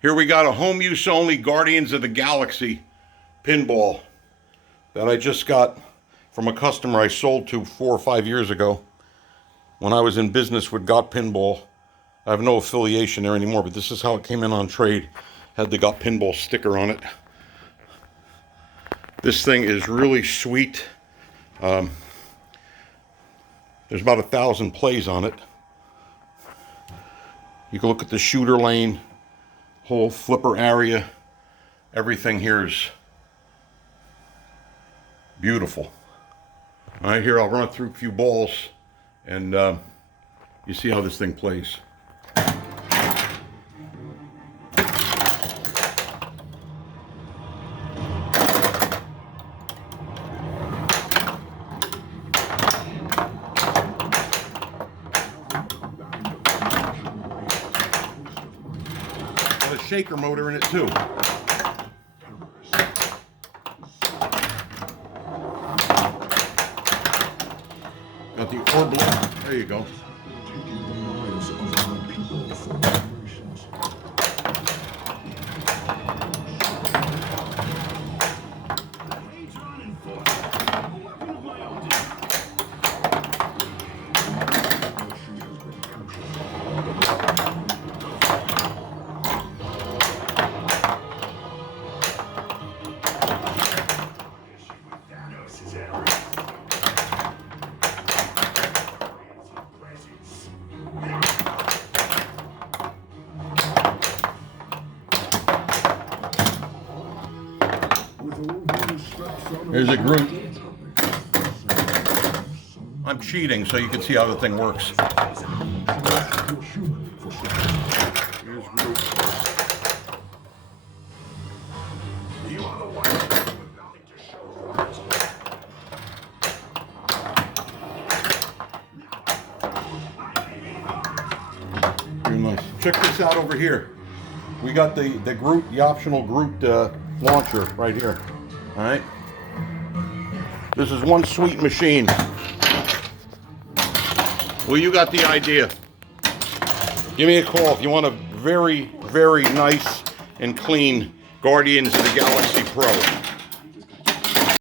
Here we got a home use only Guardians of the Galaxy pinball that I just got from a customer I sold to 4 or 5 years ago when I was in business with Got Pinball. I have no affiliation there anymore, but this is how it came in on trade. Had the Got Pinball sticker on it. This thing is really sweet. There's about 1,000 plays on it. You can look at the shooter lane, whole flipper area. Everything here is beautiful. All right, here I'll run it through a few balls and you see how this thing plays. Got a shaker motor in it too. Got the orbital. There you go. Here's a Groot. I'm cheating so you can see how the thing works. Here's Groot. Very nice. Check this out over here. We got the Groot, the optional Groot launcher right here. All right. This is one sweet machine. Well, you got the idea. Give me a call if you want a very, very nice and clean Guardians of the Galaxy Pro.